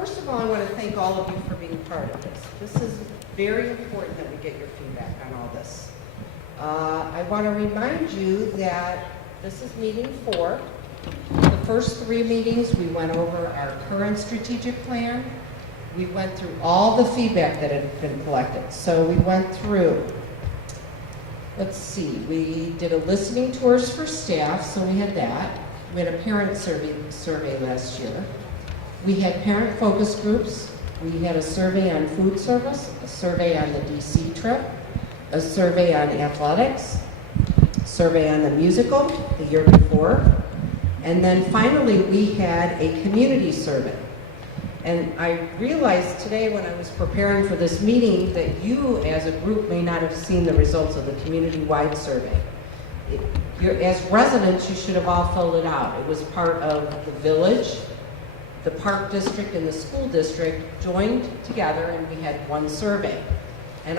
first of all, I want to thank all of you for being part of this. This is very important that we get your feedback on all this. I want to remind you that this is meeting 4. The first 3 meetings, we went over our current strategic plan. We went through all the feedback that had been collected. So we went through, let's see, we did a listening tours for staff, so we had that. We had a parent survey last year. We had parent focus groups. We had a survey on food service, a survey on the DC trip, a survey on athletics, a survey on the musical the year before, and then finally we had a community survey. And I realized today when I was preparing for this meeting that you as a group may not have seen the results of the community-wide survey. As residents, you should have all filled it out. It was part of the village, the park district, and the school district joined together, and we had one survey. And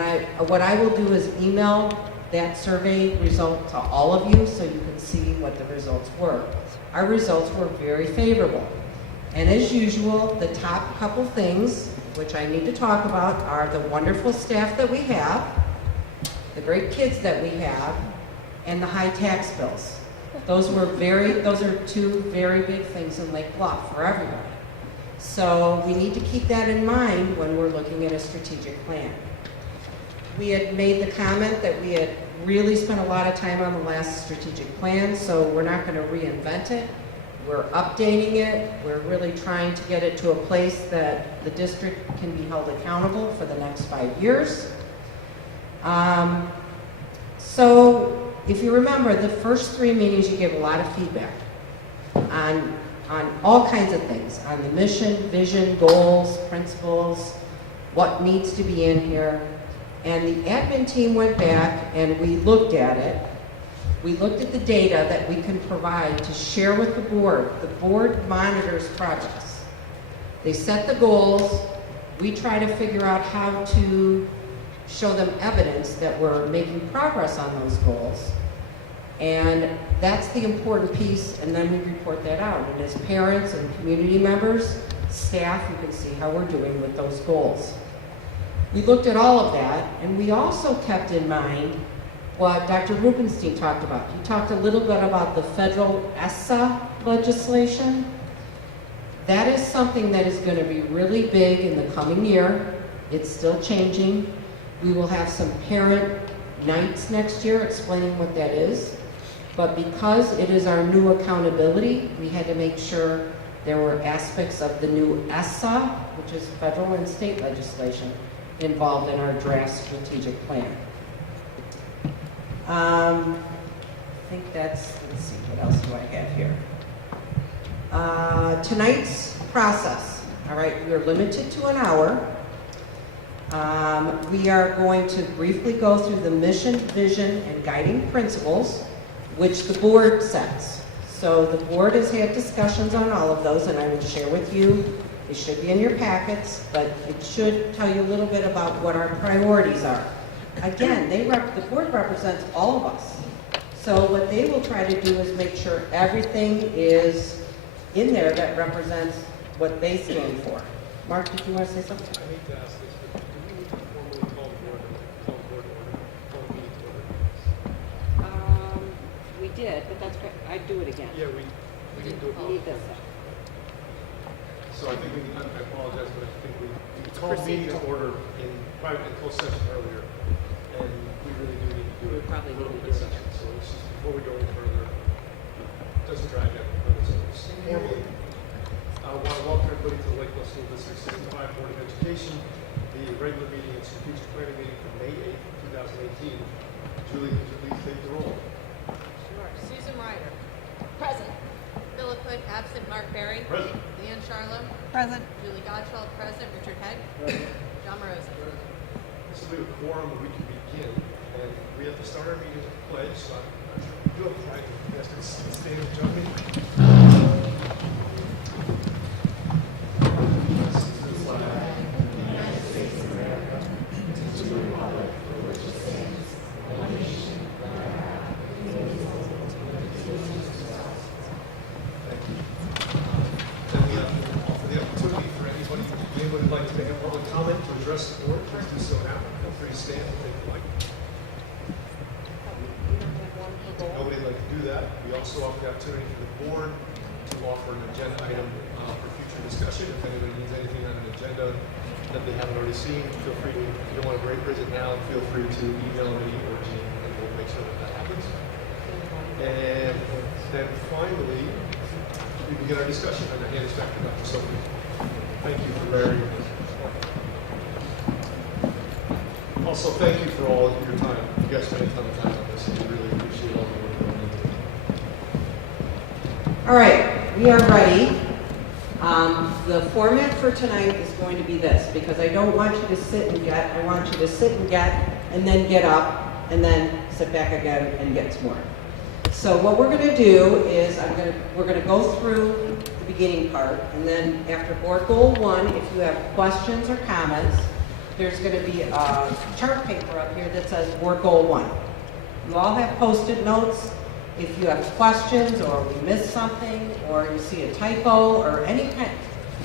what I will do is email that survey result to all of you so you can see what the results were. Our results were very favorable. And as usual, the top couple things, which I need to talk about, are the wonderful staff that we have, the great kids that we have, and the high tax bills. Those are 2 very big things in Lake Bluff for everybody. So we need to keep that in mind when we're looking at a strategic plan. We had made the comment that we had really spent a lot of time on the last strategic plan, so we're not going to reinvent it. We're updating it. We're really trying to get it to a place that the district can be held accountable for the next 5 years. So if you remember, the first 3 meetings you gave a lot of feedback on all kinds of things, on the mission, vision, goals, principles, what needs to be in here. And the admin team went back and we looked at it. We looked at the data that we can provide to share with the board. The board monitors progress. They set the goals. We try to figure out how to show them evidence that we're making progress on those goals. And that's the important piece, and then we report that out. And as parents and community members, staff, you can see how we're doing with those goals. We looked at all of that, and we also kept in mind what Dr. Rubenstein talked about. He talked a little bit about the federal ESSA legislation. That is something that is going to be really big in the coming year. It's still changing. We will have some parent nights next year explaining what that is. But because it is our new accountability, we had to make sure there were aspects of the new ESSA, which is federal and state legislation, involved in our draft strategic plan. I think that's, let's see, what else do I have here? Tonight's process, all right, we're limited to an hour. We are going to briefly go through the mission, vision, and guiding principles, which the board sets. So the board has had discussions on all of those, and I will share with you. They should be in your packets, but it should tell you a little bit about what our priorities are. Again, the board represents all of us. So what they will try to do is make sure everything is in there that represents what they stand for. Mark, did you want to say something? I need to ask this, but do we need to formally call board meeting to order? We did, but that's great. I'd do it again. Yeah, we didn't do it. We need this. So I think we, I apologize, but I think we called meeting to order in private and closed session earlier, and we really do need to do it. We probably need to open do it session. So it's just before we go any further, it doesn't drag out further. So it's formally, I want to welcome everybody to the Lakeville School District 65 Board of Education, the regular meeting and strategic planning meeting for May 8th, 2018. Julie, could you please take the roll? Sure. Susan Ryder. Present. Philip Hood, absent. Mark Berry. Present. Leanne Charlo. Present. Julie Godshall, present. Richard Head. John Moroza. This will be a quorum that we can begin, and we have to start our meeting with a pledge, so I'm sure we do have time. You guys can stand and join me. Then we have the opportunity for anybody address the board, please do so now. Feel free to stand if you'd like. If nobody would like to do that, we also offer the opportunity for the board to offer an agenda item for future discussion. If anybody needs anything on an agenda that they haven't already seen, feel free to, if you don't want to raise it now, feel free to email me or Jean, and we'll make sure that that happens. And then finally, we begin our discussion, and I hand this back to Dr. Sophie. Thank you for bearing with us. Also, thank you for all of your time. You guys spent a ton of time on this, and we really appreciate all the work you're doing. All right, we are ready. The format for tonight is going to be this, because I don't want you to sit and get, I want you to sit and get, and then get up, and then sit back again and get some more. So what we're going to do is we're going to go through the beginning part, and then after board goal 1, if you have questions or comments, there's going to be a chart paper up here that says board goal 1. You all have post-it notes. If you have questions or we missed something or you see a typo or any kind,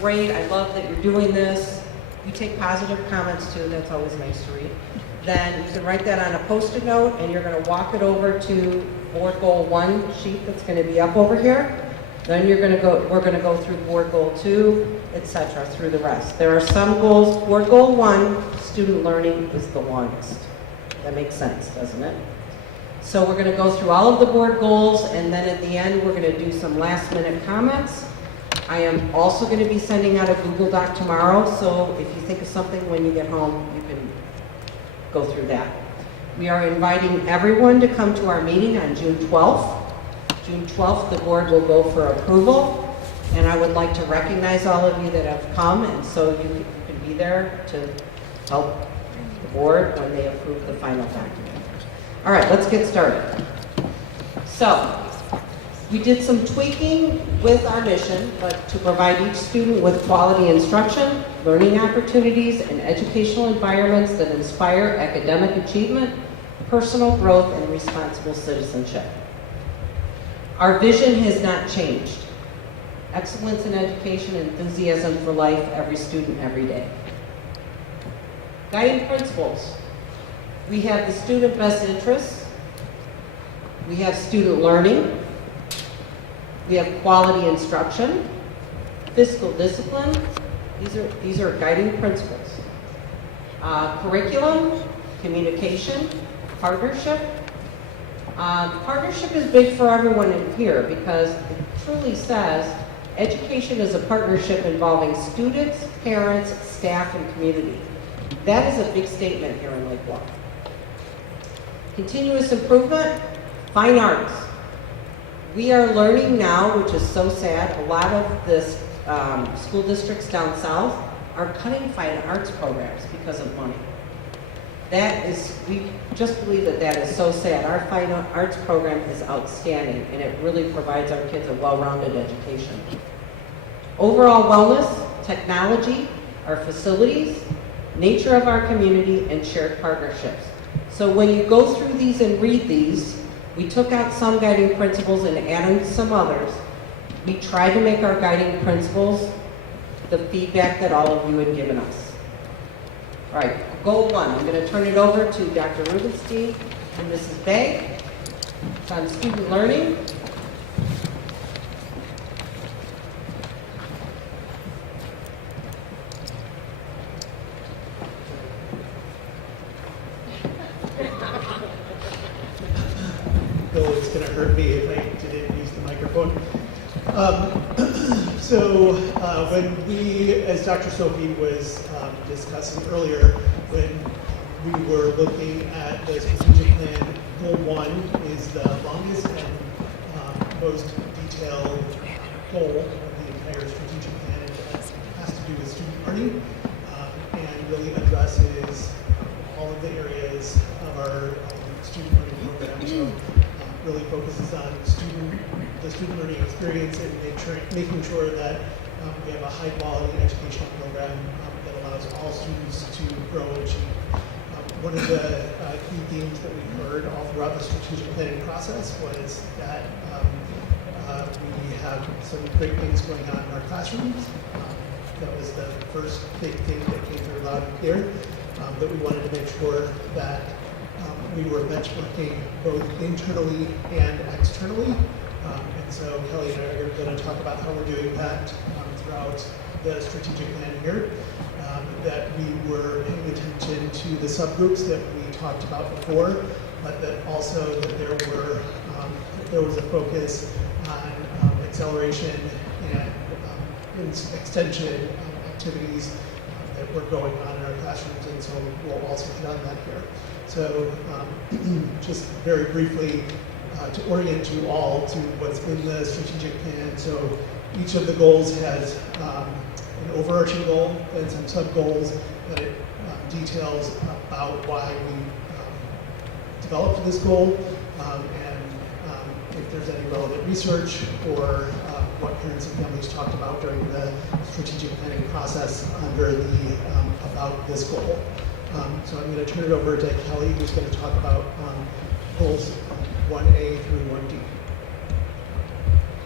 great, I love that you're doing this. You take positive comments too, that's always nice to read. Then you can write that on a post-it note and you're going to walk it over to board goal 1 sheet that's going to be up over here. Then we're going to go through board goal 2, etc. through the rest. There are some goals. Board goal 1, student learning is the longest. That makes sense, doesn't it? So we're going to go through all of the board goals, and then at the end we're going to do some last minute comments. I am also going to be sending out a Google Doc tomorrow, so if you think of something when you get home, you can go through that. We are inviting everyone to come to our meeting on June 12th. June 12th, the board will go for approval, and I would like to recognize all of you that have come, and so you can be there to help the board when they approve the final document. All right, let's get started. So, we did some tweaking with our mission, but to provide each student with quality instruction, learning opportunities, and educational environments that inspire academic achievement, personal growth, and responsible citizenship. Our vision has not changed. Excellence in education, enthusiasm for life, every student, every day. Guiding principles. We have the student best interests. We have student learning. We have quality instruction, fiscal discipline. These are guiding principles. Curriculum, communication, partnership. Partnership is big for everyone in here because it truly says education is a partnership involving students, parents, staff, and community. That is a big statement here in Lake Walk. Continuous improvement, fine arts. We are learning now, which is so sad, a lot of the school districts down south are cutting fine arts programs because of money. We just believe that is so sad. Our fine arts program is outstanding, and it really provides our kids a well-rounded education. Overall wellness, technology, our facilities, nature of our community, and shared partnerships. So when you go through these and read these, we took out some guiding principles and added some others. We tried to make our guiding principles the feedback that all of you had given us. All right, goal 1. I'm going to turn it over to Dr. Rubenstein and Mrs. Bay. It's on student learning. It's going to hurt me if I didn't use the microphone. When we, as Dr. Sophie was discussing earlier, when we were looking at the strategic plan, goal 1 is the longest and most detailed goal of the entire strategic plan. It has to do with student learning and really addresses all of the areas of our student learning program. So, really focuses on the student learning experience and making sure that we have a high quality educational program that allows all students to grow and achieve. One of the key themes that we heard all throughout the strategic planning process was that we have some great things going on in our classrooms. That was the first big thing that came through loud and clear, that we wanted to make sure that we were benchmarking both internally and externally. And so Kelly and I are going to talk about how we're doing that throughout the strategic plan here. That we were paying attention to the subgroups that we talked about before, but that also that there was a focus on acceleration and extension activities that were going on in our classrooms, and so we'll also hit on that here. So just very briefly, to orient you all to what's in the strategic plan. So each of the goals has an overarching goal and some sub-goals that it details about why we developed this goal, and if there's any relevant research or what parents and families talked about during the strategic planning process under the about this goal. So I'm going to turn it over to Kelly, who's going to talk about goals 1A through 1D.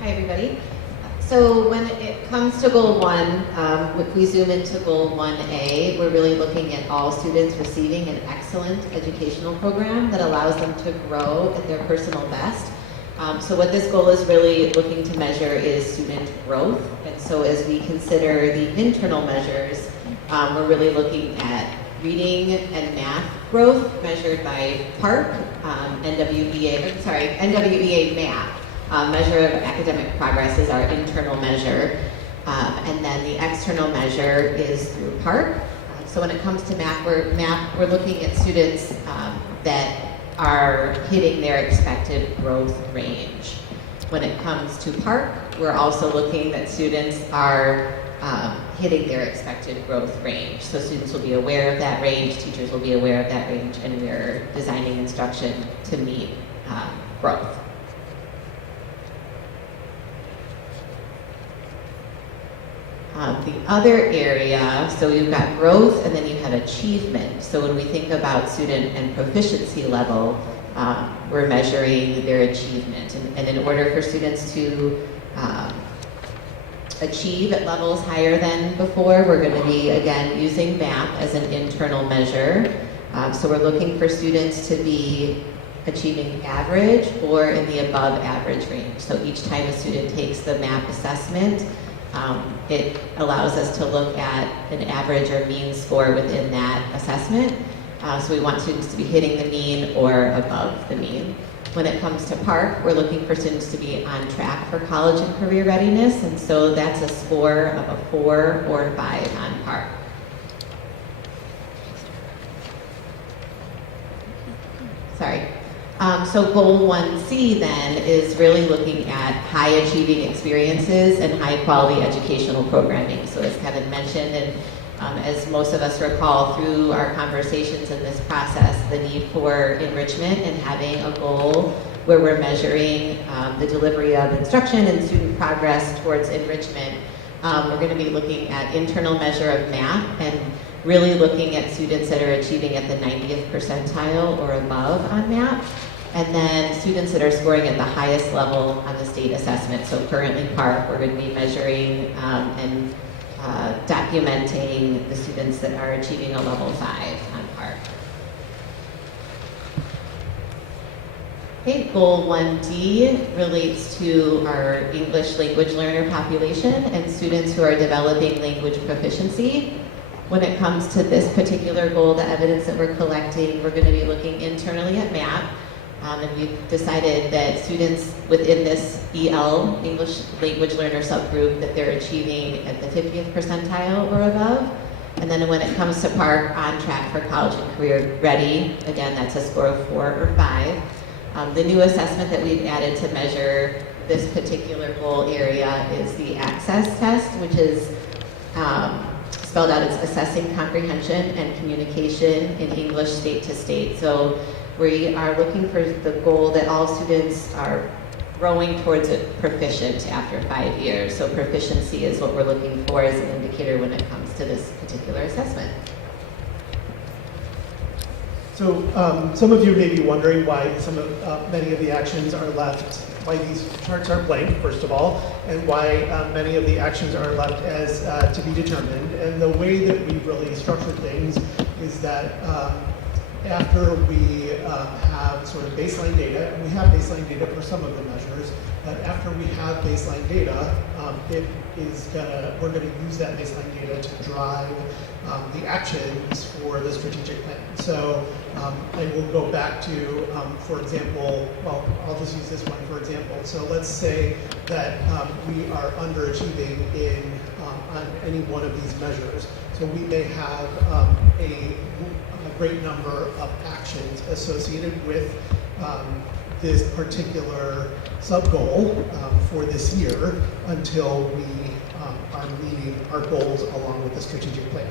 Hi, everybody. So when it comes to Goal 1, if we zoom into Goal 1A, we're really looking at all students receiving an excellent educational program that allows them to grow at their personal best. So what this goal is really looking to measure is student growth. And so as we consider the internal measures, we're really looking at reading and math growth measured by PARC, NWEA math. Measure of academic progress is our internal measure, and then the external measure is through PARC. So when it comes to math, we're looking at students that are hitting their expected growth range. When it comes to PARC, we're also looking that students are hitting their expected growth range. So students will be aware of that range, teachers will be aware of that range, and we're designing instruction to meet growth. The other area, so you've got growth and then you have achievement. So when we think about student and proficiency level, we're measuring their achievement. And in order for students to achieve at levels higher than before, we're going to be, again, using math as an internal measure. So we're looking for students to be achieving average or in the above average range. So each time a student takes the MAP assessment, it allows us to look at an average or mean score within that assessment. So we want students to be hitting the mean or above the mean. When it comes to PARC, we're looking for students to be on track for college and career readiness, and so that's a score of a 4 or a 5 on PARC. Sorry. So Goal 1C then is really looking at high achieving experiences and high quality educational programming. So as Kevin mentioned, and as most of us recall through our conversations in this process, the need for enrichment and having a goal where we're measuring the delivery of instruction and student progress towards enrichment. We're going to be looking at internal measure of math and really looking at students that are achieving at the 90th percentile or above on math. And then students that are scoring at the highest level on the state assessment. So currently PARC, we're going to be measuring and documenting the students that are achieving a level 5 on PARC. Okay, Goal 1D relates to our English language learner population and students who are developing language proficiency. When it comes to this particular goal, the evidence that we're collecting, we're going to be looking internally at MAP. And we've decided that students within this EL, English Language Learner subgroup, that they're achieving at the 50th percentile or above. And then when it comes to PARC, on track for college and career ready, again, that's a score of 4 or 5. The new assessment that we've added to measure this particular goal area is the access test, which is spelled out as assessing comprehension and communication in English state to state. So we are looking for the goal that all students are growing towards a proficient after 5 years. So proficiency is what we're looking for as an indicator when it comes to this particular assessment. So some of you may be wondering why many of the actions are left why these charts are blank, first of all, and why many of the actions are left as to be determined. And the way that we really structure things is that after we have sort of baseline data, and we have baseline data for some of the measures, but after we have baseline data, we're gonna use that baseline data to drive the actions for the strategic plan. So I will go back to, for example, well, I'll just use this one for example. So let's say that we are underachieving on any one of these measures. So we may have a great number of actions associated with this particular sub-goal for this year until we are meeting our goals along with the strategic plan.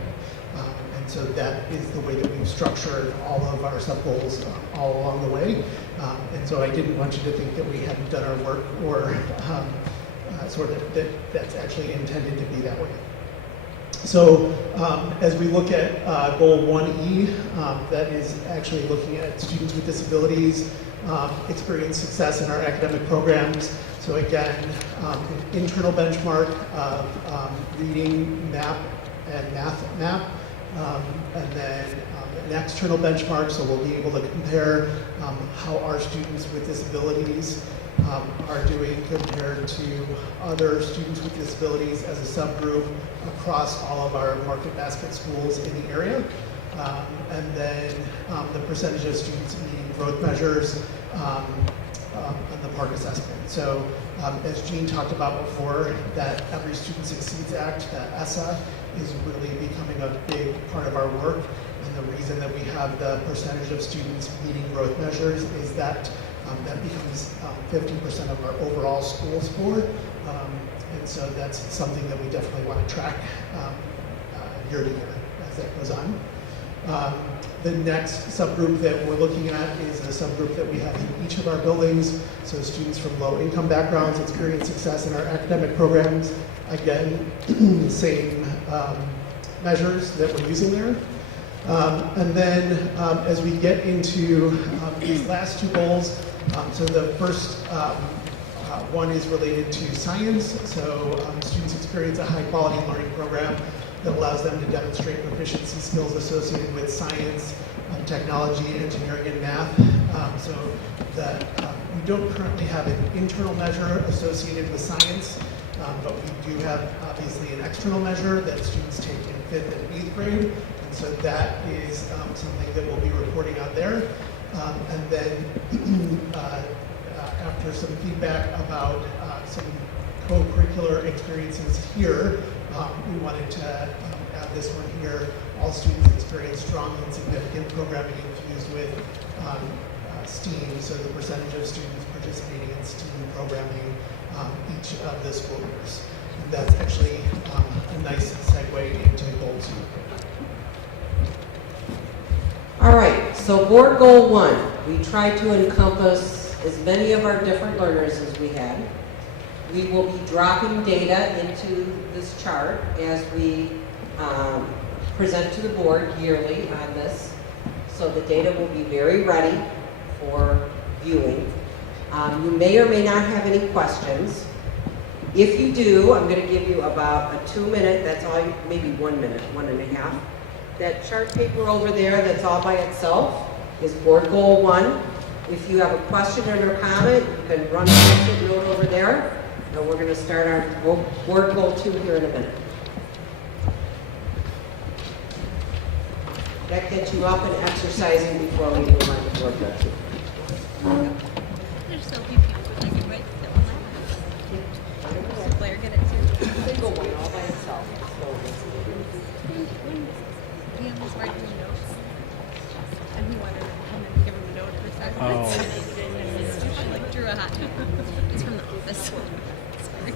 And so that is the way that we've structured all of our sub-goals all along the way. And so I didn't want you to think that we hadn't done our work or sort of that's actually intended to be that way. So as we look at goal 1E, that is actually looking at students with disabilities, experience success in our academic programs. So again, an internal benchmark of reading map and math map, and then an external benchmark, so we'll be able to compare how our students with disabilities are doing compared to other students with disabilities as a subgroup across all of our market basket schools in the area. And then the percentage of students meeting growth measures and the PARC assessment. So as Jean talked about before, that Every Student Succeeds Act, that ESSA, is really becoming a big part of our work. And the reason that we have the percentage of students meeting growth measures is that that becomes 50% of our overall school score. And so that's something that we definitely want to track year to year as that goes on. The next subgroup that we're looking at is a subgroup that we have in each of our buildings. So students from low income backgrounds experience success in our academic programs. Again, same measures that we're using there. And then as we get into these last two goals, so the first one is related to science. So students experience a high quality learning program that allows them to demonstrate proficiency skills associated with science, technology, engineering, and math. So that we don't currently have an internal measure associated with science, but we do have obviously an external measure that students take in 5th and 8th grade. And so that is something that we'll be reporting on there. And then after some feedback about some co-curricular experiences here, we wanted to add this one here. All students experience strong and significant programming infused with STEAM, so the percentage of students participating in STEAM programming each of the school years. And that's actually a nice segue into goal 2. All right, so board goal 1, we tried to encompass as many of our different learners as we had. We will be dropping data into this chart as we present to the board yearly on this. So the data will be very ready for viewing. You may or may not have any questions. If you do, I'm going to give you about a 2-minute, that's all, maybe 1 minute, 1.5. That chart paper over there that's all by itself is board goal 1. If you have a question or a comment, you can run the note over there. And we're going to start our board goal 2 here in a minute. That gets you up and exercising before we move on to board goal 2. There's so few people that can write that one last. Does Blair get it too? Single one, all by itself. Ian was writing the notes, and he wanted to come and give him a note for seconds. She like drew a hat. It's from the office. Sorry.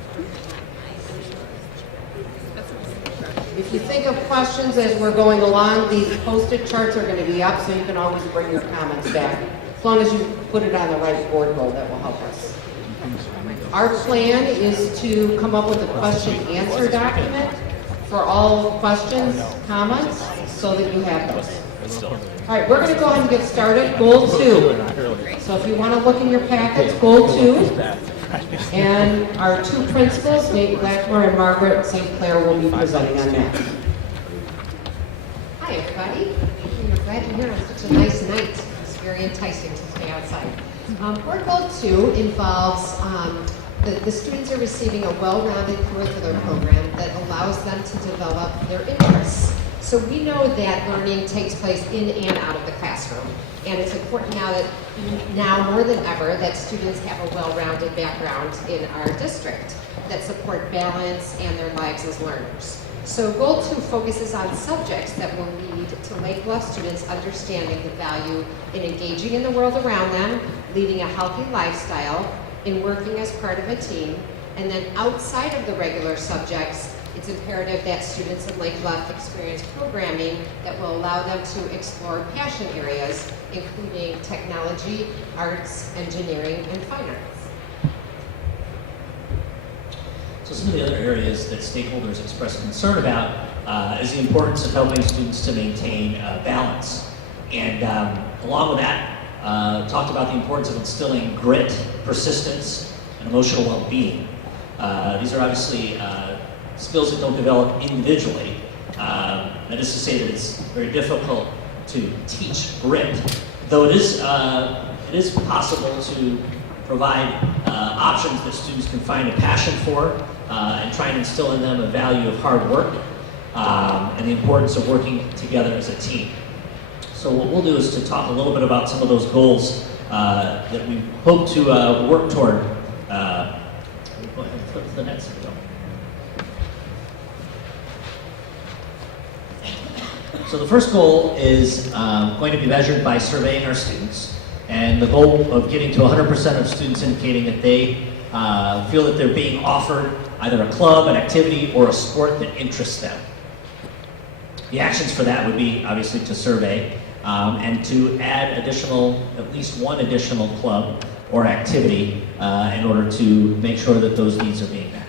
If you think of questions as we're going along, these posted charts are going to be up, so you can always bring your comments back. As long as you put it on the right board goal, that will help us. Our plan is to come up with a question-answer document for all questions, comments, so that you have those. All right, we're going to go ahead and get started. Goal 2. So if you want to look in your packets, goal 2 And our two principals, Nate Blackmore and Margaret St. Clair, will be presenting on that. Hi, everybody. I'm glad you're here on such a nice night. It's very enticing to stay outside. Board Goal 2 involves the students are receiving a well-rounded curricular program that allows them to develop their interests. So we know that learning takes place in and out of the classroom. And it's important now more than ever that students have a well-rounded background in our district that support balance and their lives as learners. So Goal 2 focuses on subjects that will lead to Lake Bluff students understanding the value in engaging in the world around them, leading a healthy lifestyle, in working as part of a team, and then outside of the regular subjects, it's imperative that students in Lake Bluff experience programming that will allow them to explore passion areas, including technology, arts, engineering, and fine arts. So some of the other areas that stakeholders express concern about is the importance of helping students to maintain balance. And along with that, talked about the importance of instilling grit, persistence, and emotional well-being. These are obviously skills that don't develop individually. That is to say that it's very difficult to teach grit, though it is possible to provide options that students can find a passion for and try and instill in them a value of hard work and the importance of working together as a team. So what we'll do is to talk a little bit about some of those goals that we hope to work toward. Go ahead and flip to the next video. So the first goal is going to be measured by surveying our students, and the goal of getting to 100% of students indicating that they feel that they're being offered either a club, an activity, or a sport that interests them. The actions for that would be obviously to survey and to add at least one additional club or activity in order to make sure that those needs are being met.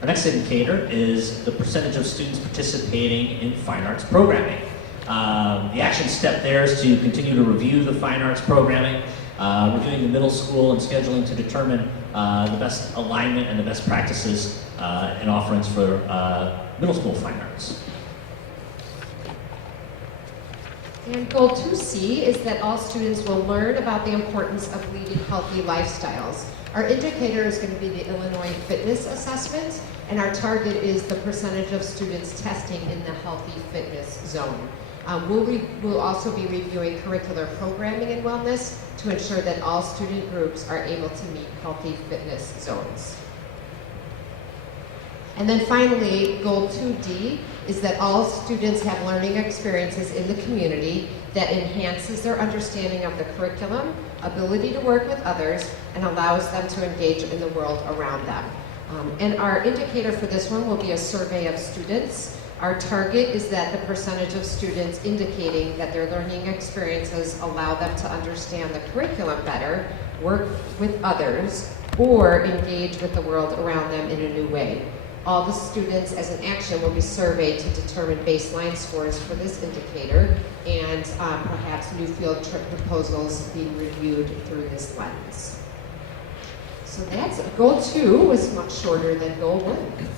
Our next indicator is the percentage of students participating in fine arts programming. The action step there is to continue to review the fine arts programming, reviewing the middle school and scheduling to determine the best alignment and the best practices and offerings for middle school fine arts. And Goal 2C is that all students will learn about the importance of leading healthy lifestyles. Our indicator is going to be the Illinois Fitness Assessment, and our target is the percentage of students testing in the healthy fitness zone. We'll also be reviewing curricular programming and wellness to ensure that all student groups are able to meet healthy fitness zones. And then finally, Goal 2D is that all students have learning experiences in the community that enhances their understanding of the curriculum, ability to work with others, and allows them to engage in the world around them. And our indicator for this one will be a survey of students. Our target is that the percentage of students indicating that their learning experiences allow them to understand the curriculum better, work with others, or engage with the world around them in a new way. All the students as an action will be surveyed to determine baseline scores for this indicator, and perhaps new field trip proposals being reviewed through this lens. So that's Goal 2 was much shorter than Goal 1.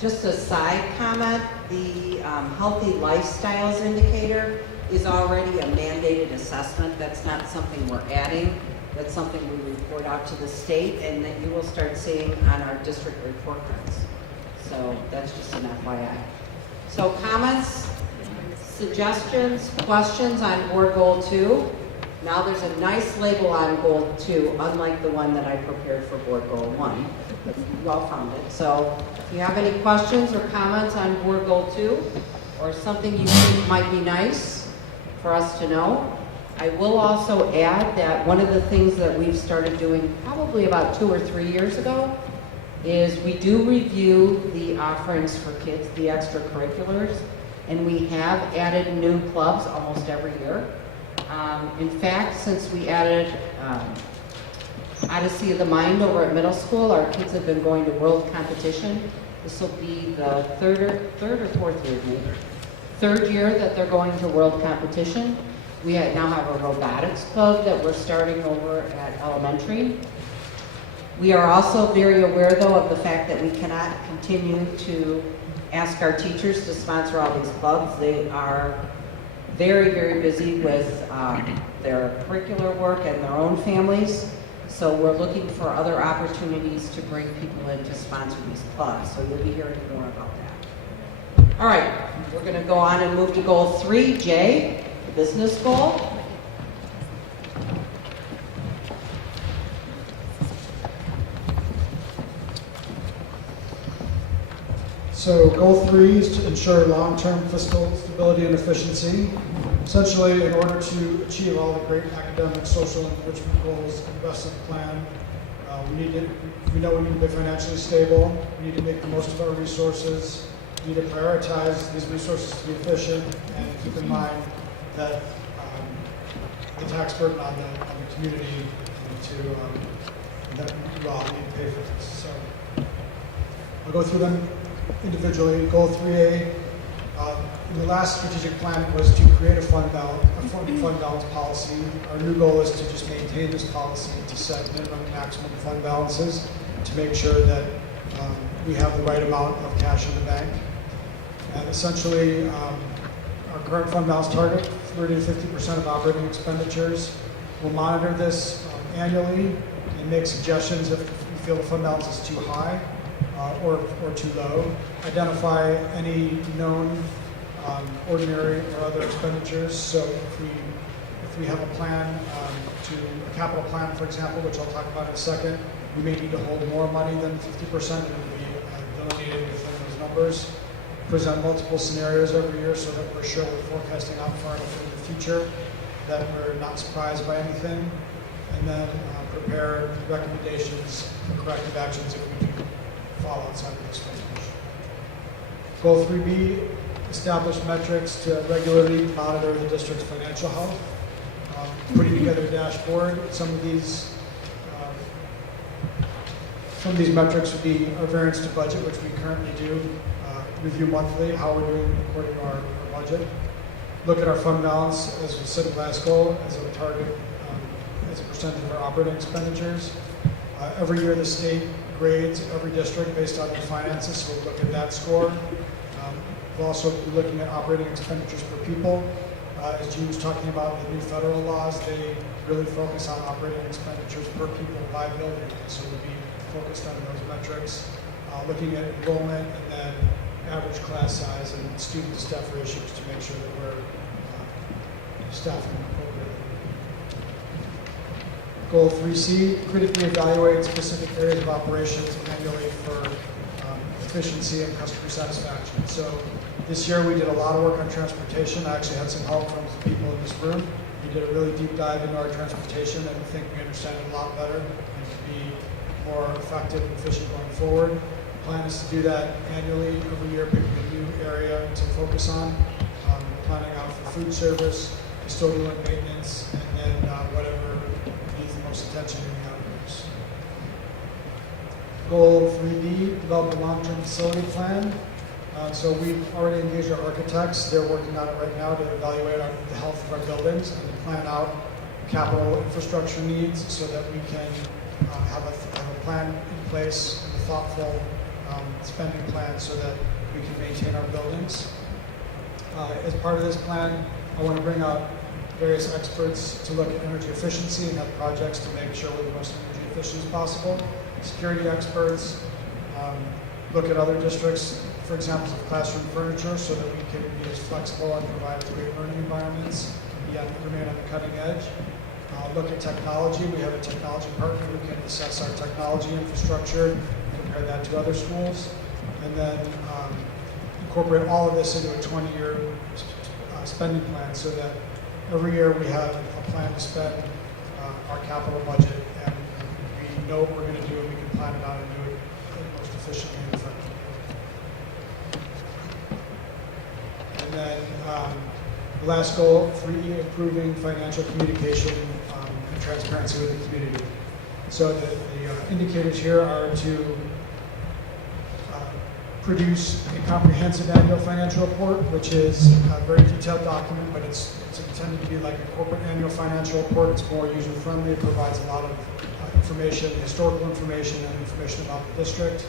Just a side comment, the healthy lifestyles indicator is already a mandated assessment. That's not something we're adding. That's something we report out to the state and that you will start seeing on our district report cards. So that's just an FYI. So comments, suggestions, questions on Board Goal 2? Now there's a nice label on Goal 2, unlike the one that I prepared for Board Goal 1. But you all found it. So if you have any questions or comments on Board Goal 2, or something you think might be nice for us to know, I will also add that one of the things that we've started doing probably about 2 or 3 years ago is we do review the offerings for kids, the extracurriculars, and we have added new clubs almost every year. In fact, since we added Odyssey of the Mind over at middle school, our kids have been going to world competition. This will be the third or fourth year, maybe. Third year that they're going to world competition. We now have a robotics club that we're starting over at elementary. We are also very aware, though, of the fact that we cannot continue to ask our teachers to sponsor all these clubs. They are very, very busy with their curricular work and their own families. So we're looking for other opportunities to bring people in to sponsor these clubs. So you'll be hearing more about that. All right, we're going to go on and move to goal 3J, the business goal. So goal 3 is to ensure long-term fiscal stability and efficiency. Essentially, in order to achieve all the great academic, social, and enrichment goals in the rest of the plan, we know we need to be financially stable. We need to make the most of our resources. We need to prioritize these resources to be efficient, and keep in mind that the tax burden on the community that we all need to pay for this. So I'll go through them individually. Goal 3A, in the last strategic plan was to create a fund balance policy. Our new goal is to just maintain this policy, to set minimum and maximum fund balances, to make sure that we have the right amount of cash in the bank. And essentially, our current fund balance target, 30 to 50% of operating expenditures. We'll monitor this annually and make suggestions if we feel the fund balance is too high or too low. Identify any known ordinary or other expenditures. So if we have a plan a capital plan, for example, which I'll talk about in a second, we may need to hold more money than 50% and it will be delineated within those numbers. Present multiple scenarios every year so that we're sure we're forecasting out far enough in the future, that we're not surprised by anything, and then prepare recommendations for corrective actions if we do fall outside of this range. Goal 3B, establish metrics to regularly monitor the district's financial health. Putting together a dashboard. Some of these metrics would be our variance to budget, which we currently do. Review monthly how we're doing according to our budget. Look at our fund balance, as we said in last goal, as a target, as a percentage of our operating expenditures. Every year the state grades every district based on their finances, so we'll look at that score. We'll also be looking at operating expenditures per people. As Jean was talking about the new federal laws, they really focus on operating expenditures per people by building, so we'll be focused on those metrics. Looking at enrollment and then average class size and student-to-staff ratios to make sure that we're staffing appropriately. Goal 3C, critically evaluate specific areas of operations annually for efficiency and customer satisfaction. So this year we did a lot of work on transportation. I actually had some help from the people in this room. We did a really deep dive into our transportation and I think we understand it a lot better and can be more effective and efficient going forward. The plan is to do that annually, every year, picking a new area to focus on. Planning out for food service, custodial and maintenance, and then whatever needs the most attention in the out years. Goal 3B, develop a long-term facility plan. So we've already engaged our architects. They're working on it right now to evaluate the health of our buildings and to plan out capital infrastructure needs so that we can have a plan in place, and a thoughtful spending plan so that we can maintain our buildings. As part of this plan, I want to bring out various experts to look at energy efficiency and have projects to make sure we're the most energy efficient as possible. Security experts, look at other districts for examples of classroom furniture so that we can be as flexible and provide great learning environments, remain on the cutting edge. Look at technology. We have a technology partner who can assess our technology infrastructure, compare that to other schools, and then incorporate all of this into a 20-year spending plan so that every year we have a plan to spend our capital budget and we know what we're going to do and we can plan it out and do it most efficiently and effectively. And then the last goal, 3E, improving financial communication and transparency with the community. So the indicators here are to produce a comprehensive annual financial report, which is a very detailed document, but it's intended to be like a corporate annual financial report. It's more user-friendly. It provides a lot of information, historical information, and information about the district.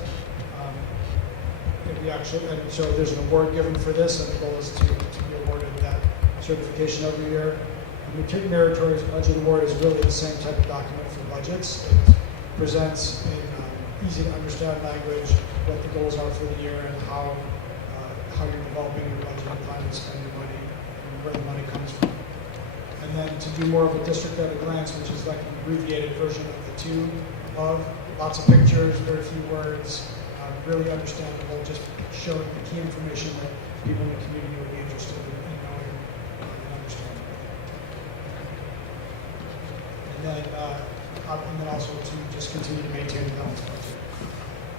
And so there's an award given for this, and the goal is to be awarded that certification every year. The McKinney Meritorious Budget Award is really the same type of document for budgets. It presents in easy to understand language what the goals are for the year and how you're developing your budget and plan to spend your money and where the money comes from. And then to do more of a district at a glance, which is like an abbreviated version of the two above, lots of pictures, very few words, really understandable, just showing the key information that people in the community would be interested in knowing and understanding. And then also to just continue to maintain the balanced budget,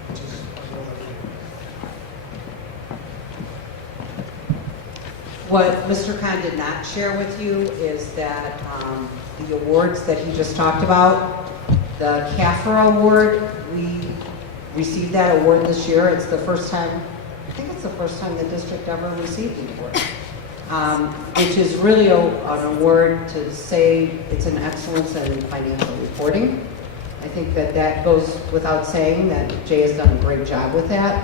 which is a goal that we do. What Mr. Khan did not share with you is that the awards that he just talked about, the CAFRA award, we received that award this year. It's the first time, I think it's the first time the district ever received the award, which is really an award to say it's an excellence in financial reporting. I think that goes without saying that Jay has done a great job with that.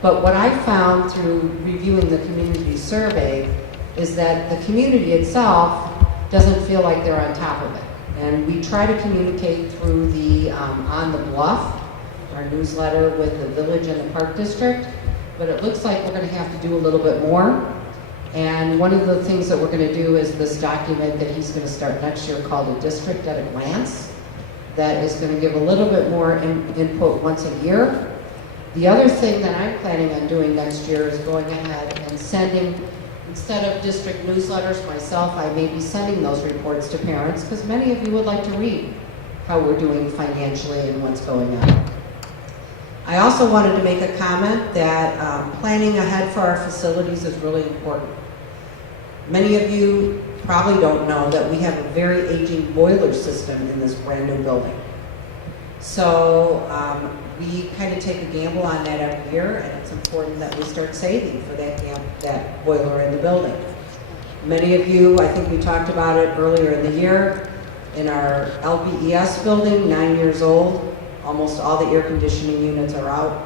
But what I found through reviewing the community survey is that the community itself doesn't feel like they're on top of it. And we try to communicate through the On the Bluff, our newsletter with the village and the park district, but it looks like we're going to have to do a little bit more. And one of the things that we're going to do is this document that he's going to start next year called A District at a Glance, that is going to give a little bit more input once a year. The other thing that I'm planning on doing next year is going ahead and sending, instead of district newsletters myself, I may be sending those reports to parents, because many of you would like to read how we're doing financially and what's going on. I also wanted to make a comment that planning ahead for our facilities is really important. Many of you probably don't know that we have a very aging boiler system in this brand new building. So we kind of take a gamble on that every year, and it's important that we start saving for that boiler in the building. Many of you, I think we talked about it earlier in the year, in our LBES building, 9 years old, almost all the air conditioning units are out.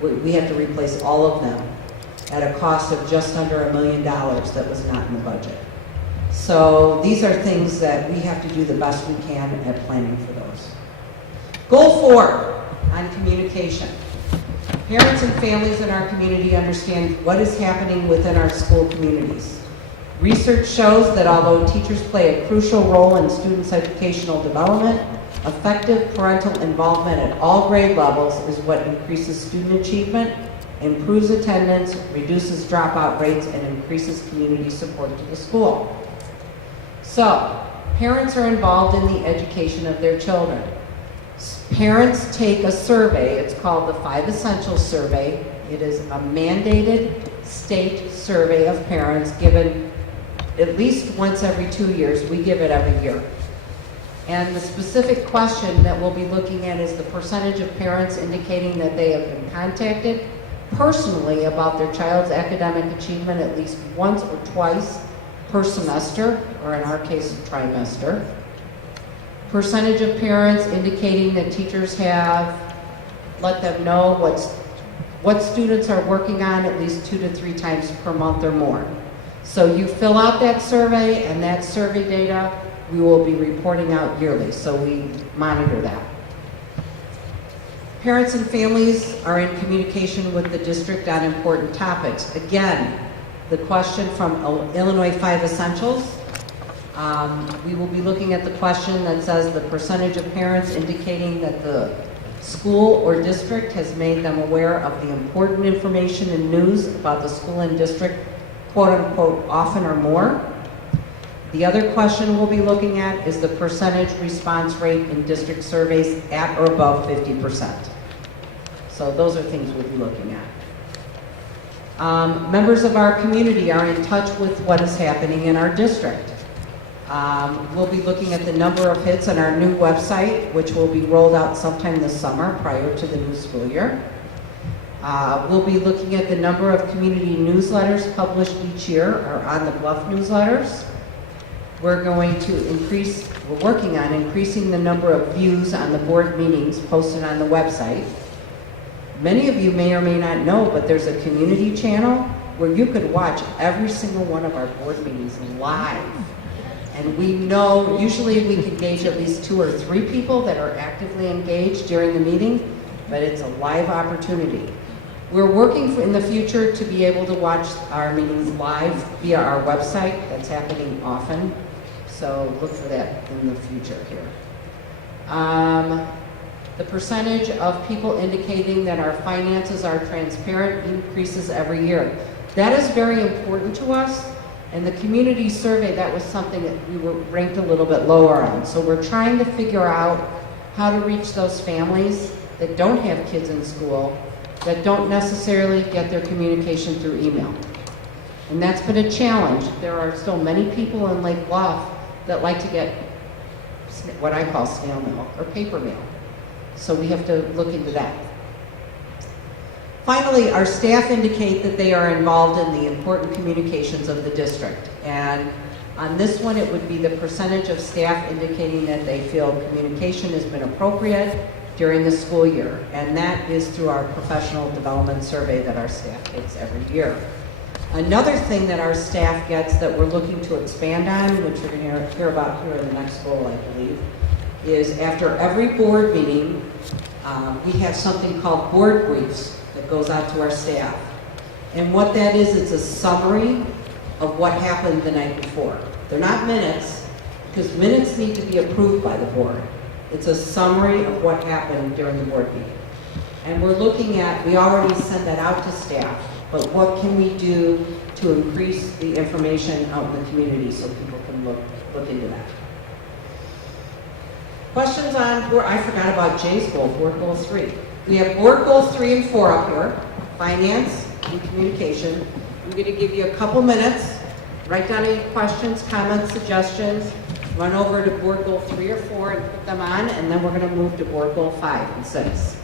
We have to replace all of them at a cost of just under $1 million that was not in the budget. So these are things that we have to do the best we can at planning for those. Goal 4 on communication. Parents and families in our community understand what is happening within our school communities. Research shows that although teachers play a crucial role in students' educational development, effective parental involvement at all grade levels is what increases student achievement, improves attendance, reduces dropout rates, and increases community support to the school. So, parents are involved in the education of their children. Parents take a survey, it's called the 5 Essentials Survey. It is a mandated state survey of parents given at least once every 2 years. We give it every year. And the specific question that we'll be looking at is the percentage of parents indicating that they have been contacted personally about their child's academic achievement at least once or twice per semester, or in our case, trimester. Percentage of parents indicating that teachers have let them know what students are working on at least 2 to 3 times per month or more. So you fill out that survey, and that survey data we will be reporting out yearly, so we monitor that. Parents and families are in communication with the district on important topics. Again, the question from Illinois 5 Essentials, we will be looking at the question that says the percentage of parents indicating that the school or district has made them aware of the important information and news about the school and district, quote unquote, often or more. The other question we'll be looking at is the percentage response rate in district surveys at or above 50%. So those are things we'll be looking at. Members of our community are in touch with what is happening in our district. We'll be looking at the number of hits on our new website, which will be rolled out sometime this summer prior to the new school year. We'll be looking at the number of community newsletters published each year or on the Bluff newsletters. We're working on increasing the number of views on the board meetings posted on the website. Many of you may or may not know, but there's a community channel where you could watch every single one of our board meetings live. And we know, usually we can gauge at least 2 or 3 people that are actively engaged during the meeting, but it's a live opportunity. We're working in the future to be able to watch our meetings live via our website. That's happening often, so look for that in the future here. The percentage of people indicating that our finances are transparent increases every year. That is very important to us. And the community survey, that was something that we were ranked a little bit lower on. So we're trying to figure out how to reach those families that don't have kids in school, that don't necessarily get their communication through email. And that's been a challenge. There are still many people in Lake Bluff that like to get what I call snail mail or paper mail. So we have to look into that. Finally, our staff indicate that they are involved in the important communications of the district. And on this one, it would be the percentage of staff indicating that they feel communication has been appropriate during the school year. And that is through our professional development survey that our staff takes every year. Another thing that our staff gets that we're looking to expand on, which we're going to hear about here in the next goal, I believe, is after every board meeting, we have something called board briefs that goes out to our staff. And what that is, it's a summary of what happened the night before. They're not minutes, because minutes need to be approved by the board. It's a summary of what happened during the board meeting. And we're looking at, we already sent that out to staff, but what can we do to increase the information out in the community so people can look into that. Questions on, I forgot about Jay's goal, board goal 3. We have board goals 3 and 4 up here, finance and communication. I'm going to give you a couple minutes, write down any questions, comments, suggestions, run over to board goal 3 or 4 and put them on, and then we're going to move to board goal 5 and 6.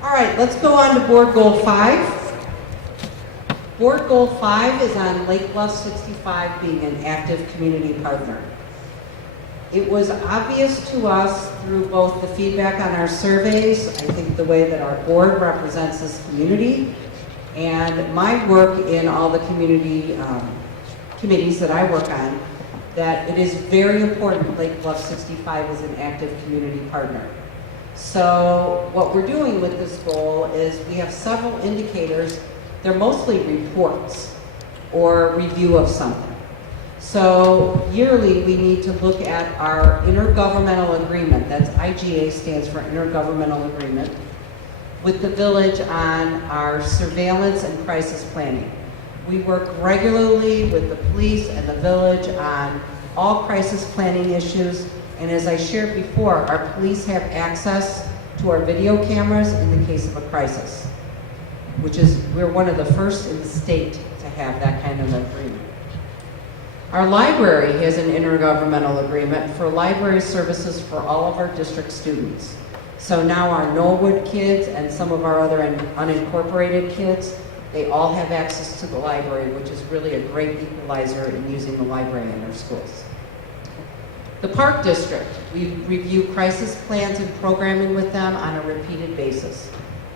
All right, let's go on to board goal 5. Board goal 5 is on Lake Bluff 65 being an active community partner. It was obvious to us through both the feedback on our surveys, I think the way that our board represents this community, and my work in all the community committees that I work on, that it is very important Lake Bluff 65 is an active community partner. So what we're doing with this goal is we have several indicators. They're mostly reports or review of something. So yearly we need to look at our intergovernmental agreement. That's IGA stands for Intergovernmental Agreement with the village on our surveillance and crisis planning. We work regularly with the police and the village on all crisis planning issues. And as I shared before, our police have access to our video cameras in the case of a crisis, which is, we're one of the first in the state to have that kind of agreement. Our library has an intergovernmental agreement for library services for all of our district students. So now our Norwood kids and some of our other unincorporated kids, they all have access to the library, which is really a great equalizer in using the library in our schools. The Park District, we review crisis plans and programming with them on a repeated basis.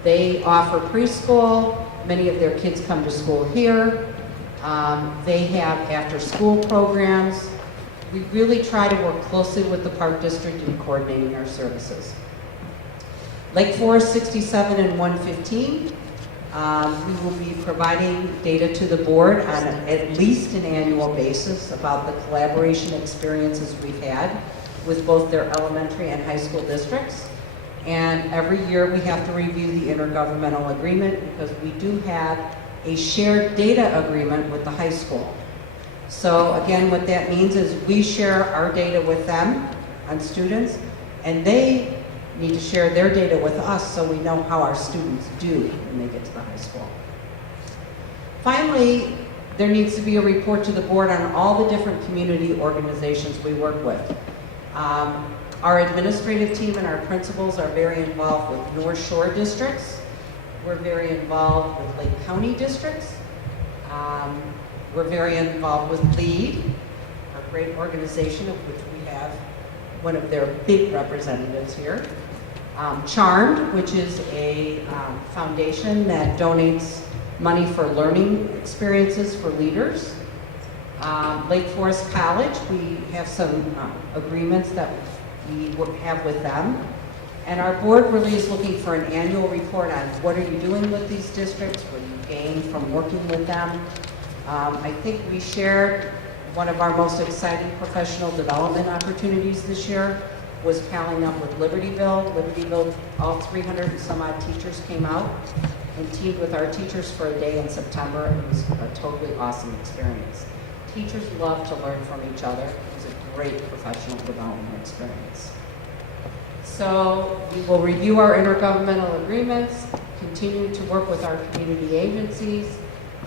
They offer preschool, many of their kids come to school here. They have after-school programs. We really try to work closely with the Park District in coordinating our services. Lake Forest 67 and 115, we will be providing data to the board on at least an annual basis about the collaboration experiences we've had with both their elementary and high school districts. And every year we have to review the intergovernmental agreement because we do have a shared data agreement with the high school. So again, what that means is we share our data with them on students, and they need to share their data with us so we know how our students do when they get to the high school. Finally, there needs to be a report to the board on all the different community organizations we work with. Our administrative team and our principals are very involved with North Shore districts. We're very involved with Lake County districts. We're very involved with LEAD, our great organization of which we have one of their big representatives here. Charmed, which is a foundation that donates money for learning experiences for leaders. Lake Forest College, we have some agreements that we have with them. And our board really is looking for an annual report on what are you doing with these districts, what do you gain from working with them. I think we shared one of our most exciting professional development opportunities this year was palling up with Libertyville. Libertyville, all 300 and some odd teachers came out and teamed with our teachers for a day in September. It was a totally awesome experience. Teachers love to learn from each other. It was a great professional development experience. So we will review our intergovernmental agreements, continue to work with our community agencies,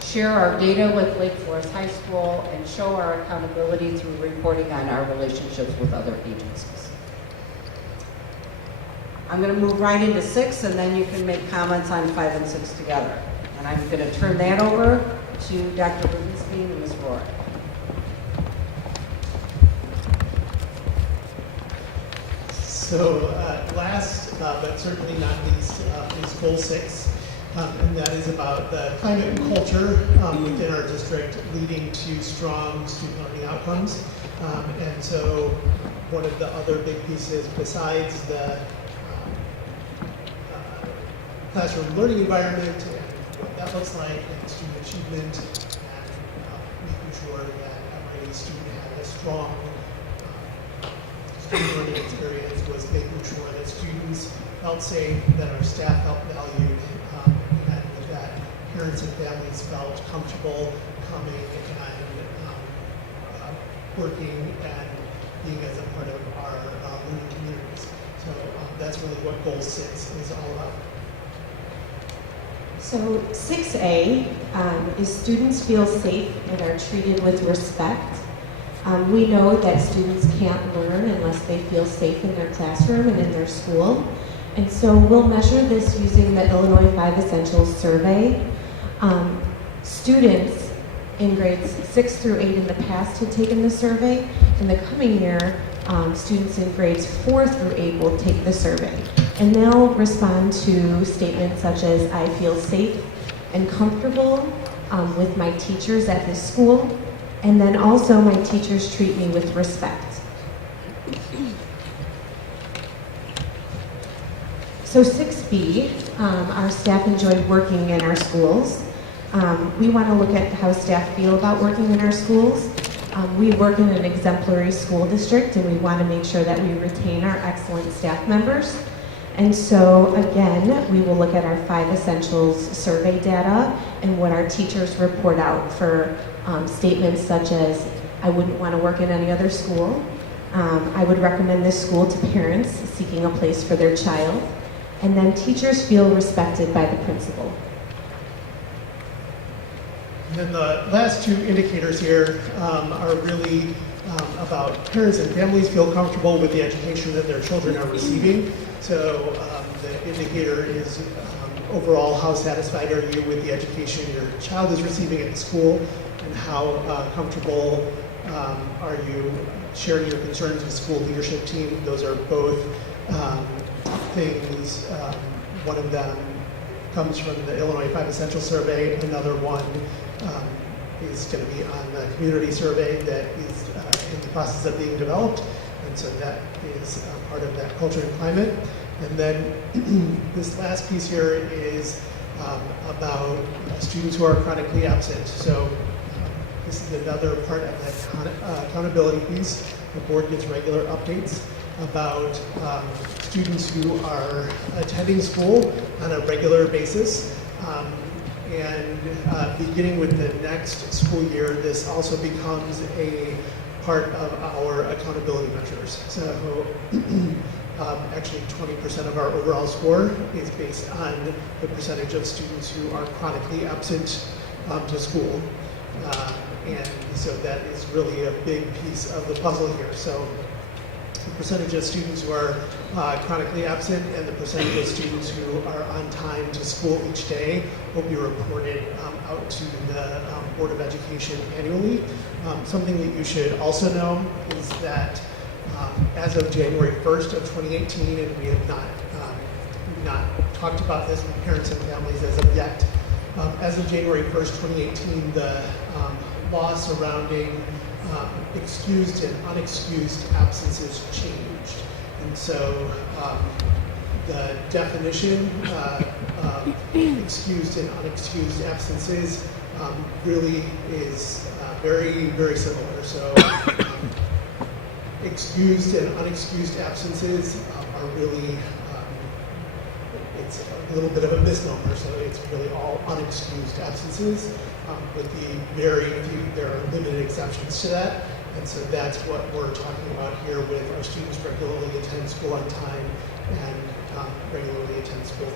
share our data with Lake Forest High School, and show our accountability through reporting on our relationships with other agencies. I'm going to move right into 6, and then you can make comments on 5 and 6 together. And I'm going to turn that over to Dr. Rubenstein and Ms. Rohr. So last, but certainly not least, is goal 6, and that is about the climate and culture within our district leading to strong student learning outcomes. And so one of the other big pieces besides the classroom learning environment and what that looks like and student achievement and making sure that every student had a strong student learning experience was making sure that students felt safe, that our staff felt valued, and that parents and families felt comfortable coming and working and being as a part of our learning communities. So that's really what Goal 6 is all about. So 6A is students feel safe and are treated with respect. We know that students can't learn unless they feel safe in their classroom and in their school. And so we'll measure this using the Illinois 5 Essentials survey. Students in grades 6 through 8 in the past had taken the survey. In the coming year, students in grades 4 through 8 will take the survey. And they'll respond to statements such as, I feel safe and comfortable with my teachers at this school. And then also my teachers treat me with respect. So 6B, our staff enjoyed working in our schools. We want to look at how staff feel about working in our schools. We work in an exemplary school district and we want to make sure that we retain our excellent staff members. And so again, we will look at our 5 Essentials survey data and what our teachers report out for statements such as, I wouldn't want to work in any other school. I would recommend this school to parents seeking a place for their child. And then teachers feel respected by the principal. And then the last 2 indicators here are really about parents and families feel comfortable with the education that their children are receiving. So the indicator is overall, how satisfied are you with the education your child is receiving at the school, and how comfortable are you sharing your concerns with the school leadership team? Those are both things. One of them comes from the Illinois 5 Essentials survey. Another one is going to be on the community survey that is in the process of being developed. And so that is part of that culture and climate. And then this last piece here is about students who are chronically absent. So this is another part of that accountability piece. The board gets regular updates about students who are attending school on a regular basis. And beginning with the next school year, this also becomes a part of our accountability measures. So actually 20% of our overall score is based on the percentage of students who are chronically absent to school. And so that is really a big piece of the puzzle here. So the percentage of students who are chronically absent and the percentage of students who are on time to school each day will be reported out to the Board of Education annually. Something that you should also know is that as of January 1st of 2018, and we have not talked about this with parents and families as of yet, as of January 1st, 2018, the law surrounding excused and unexcused absences changed. And so the definition of excused and unexcused absences really is very, very similar. So excused and unexcused absences are really, it's a little bit of a misnomer, so it's really all unexcused absences, with the very few, there are limited exceptions to that, and so that's what we're talking about here with our students regularly attend school on time and regularly attend school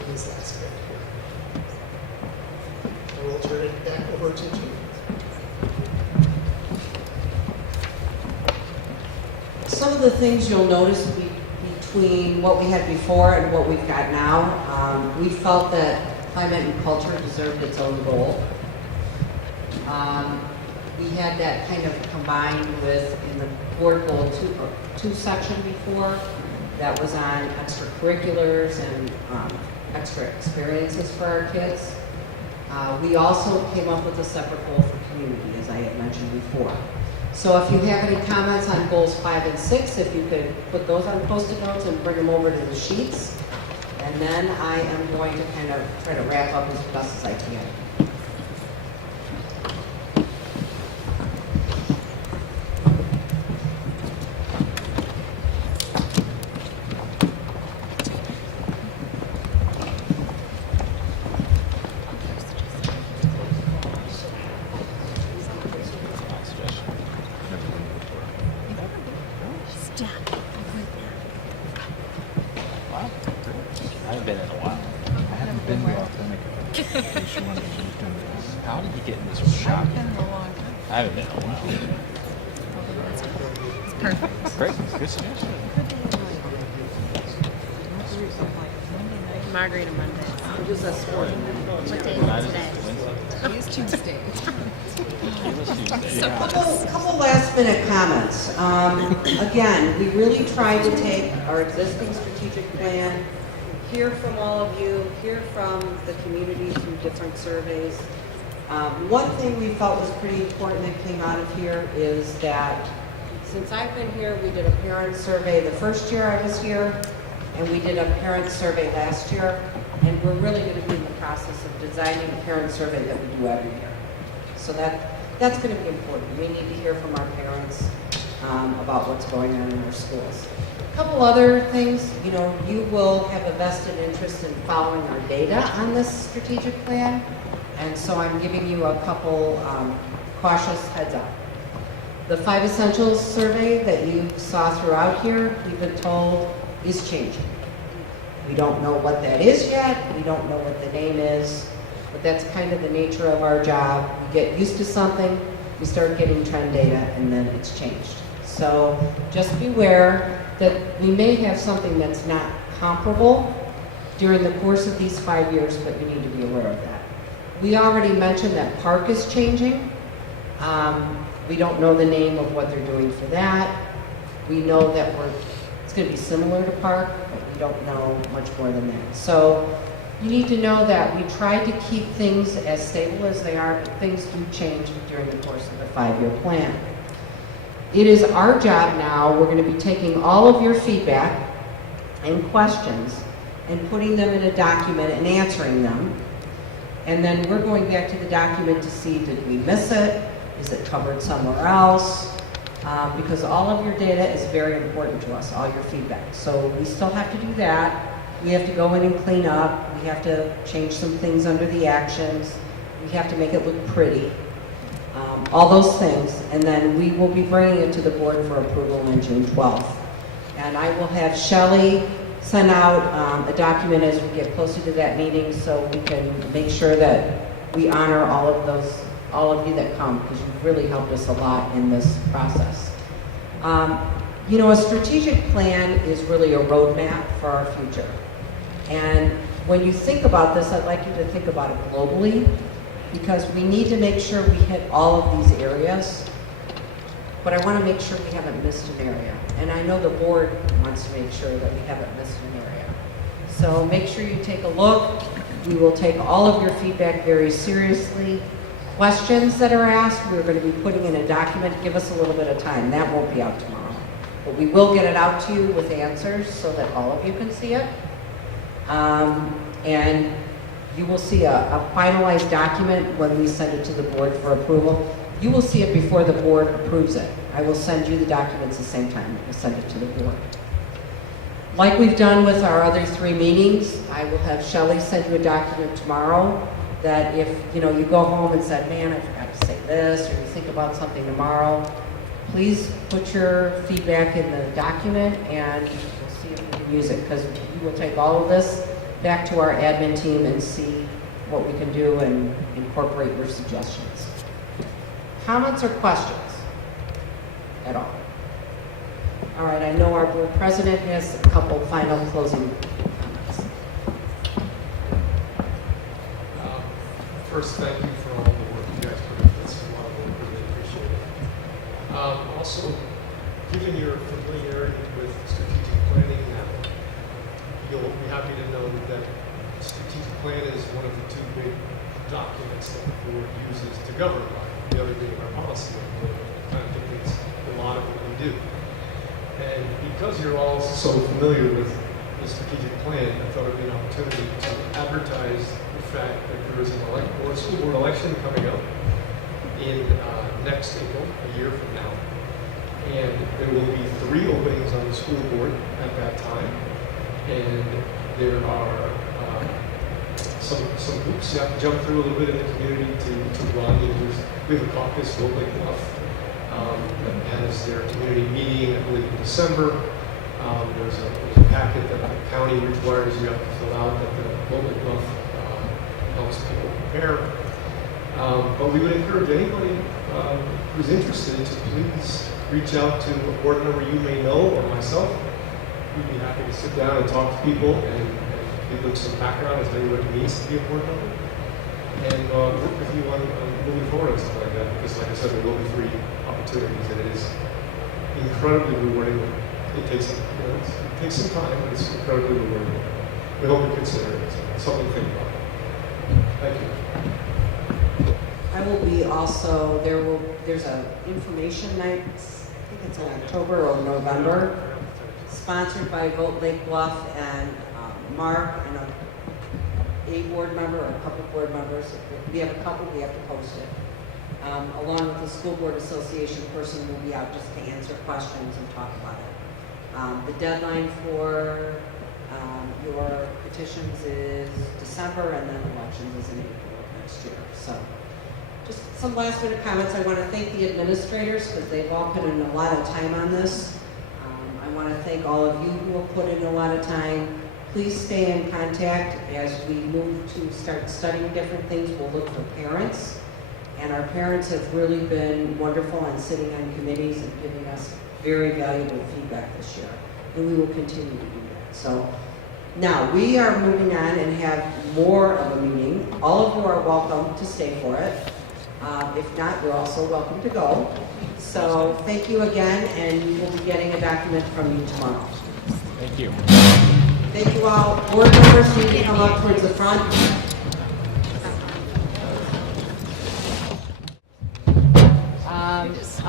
in this last bit here. I will turn it back over to Jean. Some of the things you'll notice between what we had before and what we've got now, we felt that climate and culture deserved its own goal. We had that kind of combined with in the board goal two section before that was on extracurriculars and extra experiences for our kids. We also came up with a separate goal for community, as I had mentioned before. So if you have any comments on goals 5 and 6, if you could put those on Post-it notes and bring them over to the sheets. And then I am going to kind of try to wrap up as best as I can. I haven't been in a while. I haven't been more authentic. How did you get in this shop? I haven't been in a while. It's perfect. Great, good suggestion. Margarita Monday. It was a sport. What day is it today? It is Tuesday. Couple last minute comments. Again, we really tried to take our existing strategic plan, hear from all of you, hear from the community through different surveys. One thing we felt was pretty important that came out of here is that since I've been here, we did a parent survey the first year I was here, and we did a parent survey last year, and we're really going to be in the process of designing a parent survey that we do every year. So that's going to be important. We need to hear from our parents about what's going on in our schools. A couple other things, you will have a vested interest in following our data on this strategic plan, and so I'm giving you a couple cautious heads up. The 5 Essentials survey that you saw throughout here, we've been told, is changing. We don't know what that is yet, we don't know what the name is, but that's kind of the nature of our job. We get used to something, we start getting trend data, and then it's changed. So just beware that we may have something that's not comparable during the course of these 5 years, but you need to be aware of that. We already mentioned that Park is changing. We don't know the name of what they're doing for that. We know that it's going to be similar to Park, but we don't know much more than that. So you need to know that we try to keep things as stable as they are, but things do change during the course of the 5-year plan. It is our job now, we're going to be taking all of your feedback and questions and putting them in a document and answering them. And then we're going back to the document to see, did we miss it? Is it covered somewhere else? Because all of your data is very important to us, all your feedback. So we still have to do that. We have to go in and clean up. We have to change some things under the actions. We have to make it look pretty. All those things. And then we will be bringing it to the board for approval on June 12th. And I will have Shelley send out a document as we get closer to that meeting so we can make sure that we honor all of you that come, because you've really helped us a lot in this process. You know, a strategic plan is really a roadmap for our future. And when you think about this, I'd like you to think about it globally, because we need to make sure we hit all of these areas, but I want to make sure we haven't missed an area. And I know the board wants to make sure that we haven't missed an area. So make sure you take a look. We will take all of your feedback very seriously. Questions that are asked, we're going to be putting in a document. Give us a little bit of time. That won't be out tomorrow. But we will get it out to you with answers so that all of you can see it. And you will see a finalized document when we send it to the board for approval. You will see it before the board approves it. I will send you the documents the same time we'll send it to the board. Like we've done with our other 3 meetings, I will have Shelley send you a document tomorrow that if you go home and said, man, I forgot to say this, or you think about something tomorrow, please put your feedback in the document and we'll see if we can use it, because we will take all of this back to our admin team and see what we can do and incorporate your suggestions. Comments or questions at all? All right, I know our board president has a couple final closing comments. First, thank you for all the work you guys put into this. A lot of work, really appreciate it. Also, given your familiarity with strategic planning now, you'll be happy to know that strategic plan is one of the 2 big documents that the board uses to govern by. The other being our policy document. Kind of dictates a lot of what we do. And because you're all so familiar with the strategic plan, I thought it would be an opportunity to advertise the fact that there is a school board election coming up in next April, a year from now. And there will be 3 openings on the school board at that time. And there are some hoops you have to jump through a little bit in the community to run. We have a caucus, Gold Lake Bluff, that has their community meeting, I believe, in December. There's a packet that the county requires you have to fill out that the Gold Lake Bluff helps people prepare. But we would encourage anybody who's interested to please reach out to a board member you may know or myself. We'd be happy to sit down and talk to people and give them some background as to what it means to be a board member, and work with you on moving forward and stuff like that. Because, like I said, there will be 3 opportunities, and it is incredibly rewarding. It takes some time, but it's incredibly rewarding. We hope you consider it. It's something to think about. Thank you. I will be also, there's an information night, I think it's in October or November, sponsored by Gold Lake Bluff and Mark and a board member or a couple board members. If we have a couple, we have to post it. Along with the School Board Association person will be out just to answer questions and talk about it. The deadline for your petitions is December, and then elections is in April of next year. So just some last minute comments. I want to thank the administrators because they've all put in a lot of time on this. I want to thank all of you who have put in a lot of time. Please stay in contact as we move to start studying different things. We'll look for parents, and our parents have really been wonderful on sitting on committees and giving us very valuable feedback this year, and we will continue to do that. So now we are moving on and have more of a meeting. All of you are welcome to stay for it. If not, you're also welcome to go. So thank you again, and we will be getting a document from you tomorrow. Thank you. Thank you all. Board members need to come up towards the front.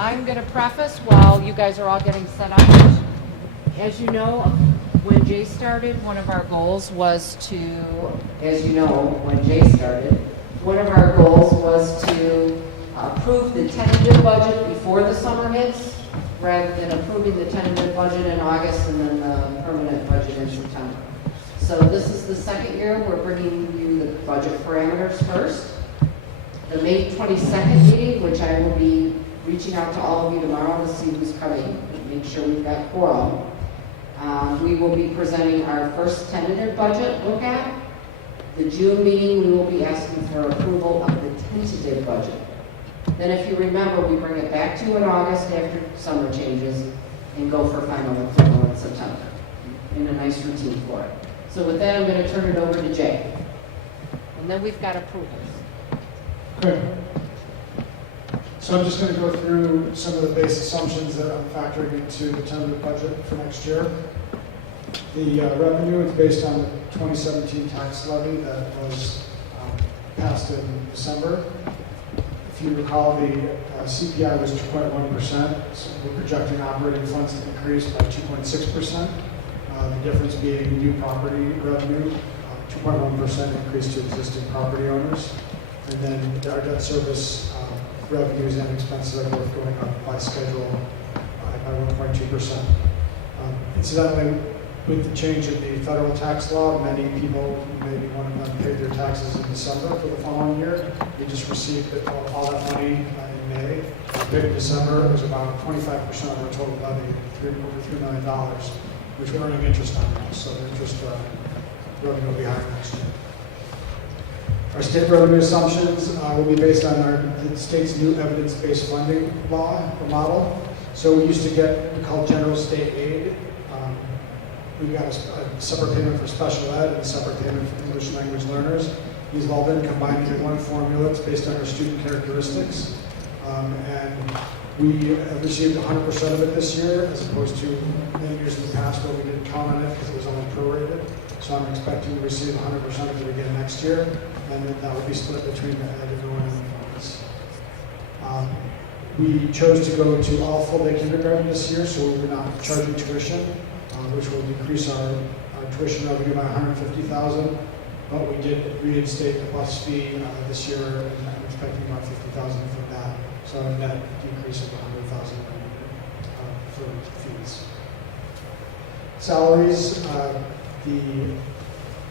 I'm going to preface while you guys are all getting set up. As you know, when Jay started, one of our goals was to, approve the tentative budget before the summer hits, rather than approving the tentative budget in August and then the permanent budget in September. So this is the second year we're bringing you the budget parameters first. The May 22nd meeting, which I will be reaching out to all of you tomorrow to see who's coming, make sure we've got quorum. We will be presenting our first tentative budget look at. The June meeting, we will be asking for approval of the tentative budget. Then if you remember, we bring it back to you in August after summer changes and go for final approval in September in a nice routine for it. So with that, I'm going to turn it over to Jay. And then we've got approvals. Okay. So I'm just going to go through some of the base assumptions that I'm factoring into the tentative budget for next year. The revenue is based on the 2017 tax levy that was passed in December. If you recall, the CPI was 2.1%, so we're projecting operating funds to increase by 2.6%. The difference being new property revenue, 2.1% increase to existing property owners. And then our debt service revenues and expenses are both going up by schedule by 1.2%. Incidentally, with the change in the federal tax law, many people, maybe one of them, paid their taxes in December for the following year. We just received all that money in May. Paid in December, it was about 25% of our total levy, over $3 million, which we're earning interest on now. So the interest revenue will be higher next year. Our state revenue assumptions will be based on the state's new evidence-based funding law or model. So we used to get what we call general state aid. We got a separate payment for special ed and a separate payment for English language learners. These have all been combined into one formula. It's based on our student characteristics. And we have received 100% of it this year, as opposed to many years in the past where we didn't count on it because it was only prorated. So I'm expecting to receive 100% of it again next year, and that will be split between the ed and ONM funds. We chose to go to all full-day kindergarten this year, so we're not charging tuition, which will decrease our tuition revenue by $150,000. But we did reinstate the bus fee this year, and I'm expecting about $50,000 from that. So a net decrease of $100,000 for fees. Salaries, the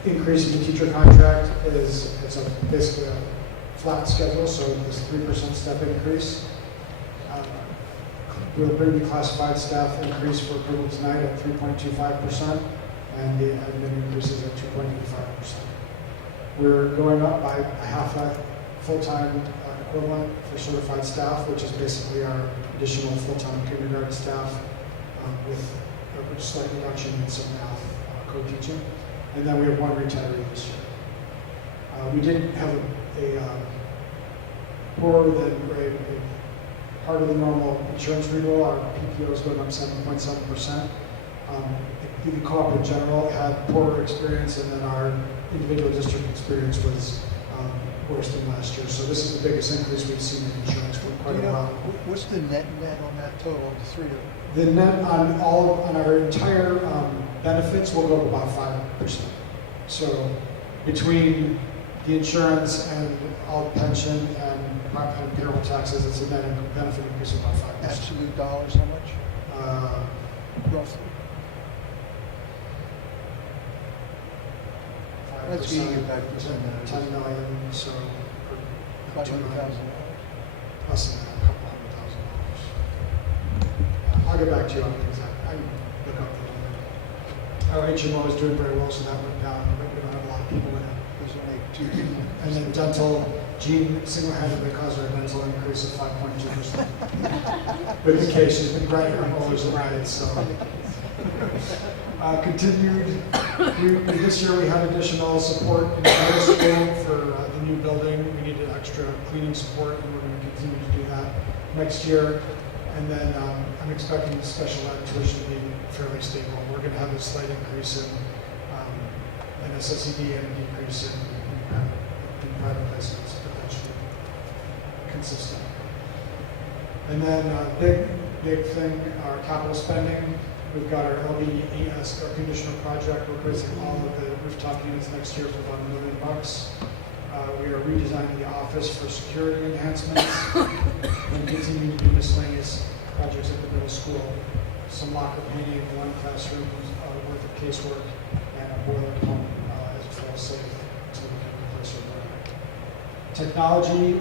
increase in the teacher contract is basically a flat schedule, so this 3% step increase. We'll bring the classified staff increase for approval tonight at 3.25%, and the admin increases at 2.85%. We're going up by a half a full-time equivalent for certified staff, which is basically our additional full-time kindergarten staff with a slight reduction in some math co-teaching. And then we have one retiree this year. We did have a poorer than part of the normal insurance renewal. Our PPO is going up 7.7%. The co-op in general had poorer experience, and then our individual district experience was worse than last year. So this is the biggest increase we've seen in insurance for quite a while. What's the net on that total of the three of them? The net on our entire benefits will go up about 5%. So between the insurance and all the pension and payroll taxes, it's a net benefit increase of about 5%. Absolute dollars, how much? Roughly. Let's get you back to 10 million, so $500,000. plus than that, a couple $100,000. I'll get back to you on the exact. I can look up the number. Our HMO is doing very well, so that went down. We don't have a lot of people in it. There's only 2 people. And then dental, Jean single-handedly caused our dental increase of 5.2%. With the case, she's been writing her molars and riots, so. Continued, this year we had additional support in the middle school for the new building. We needed extra cleaning support, and we're going to continue to do that next year. And then I'm expecting the special ed tuition to be fairly stable. We're going to have a slight increase in SSED and a decrease in private placements, but that should be consistent. And then big thing, our capital spending. We've got our LVES air conditioner project, replacing all of the rooftop units next year for about $1 million. We are redesigning the office for security enhancements and continuing to do miscellaneous projects at the middle school. Some locker painting, one classroom worth of casework, and a boiler pump as a fail-safe so we can replace our boiler. Technology,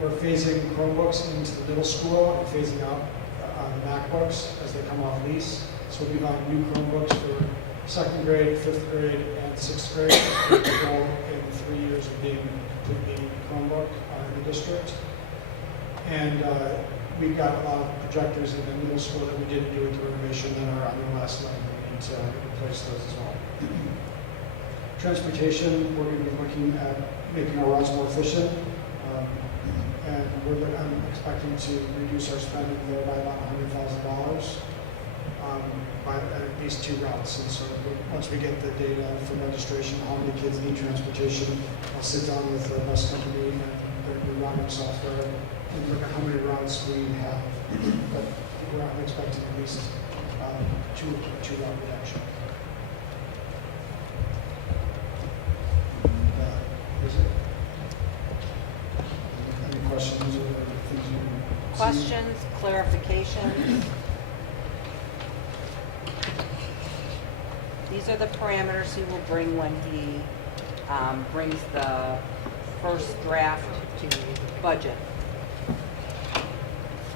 we're phasing Chromebooks into the middle school and phasing out the MacBooks as they come off lease. So we'll be buying new Chromebooks for 2nd grade, 5th grade, and 6th grade. With the goal in 3 years of being completely Chromebook in the district. And we've got a lot of projectors in the middle school that we didn't do with the renovation that are on the last line. We need to replace those as well. Transportation, we're going to be looking at making our routes more efficient. And I'm expecting to reduce our spending there by about $100,000 by at least 2 routes. And so once we get the data from registration, how many kids need transportation, I'll sit down with the bus company and their routing software and look at how many routes we have. But I'm expecting at least two route reduction. Is it? Any questions or things you see? Questions, clarifications? These are the parameters he will bring when he brings the first draft to budget.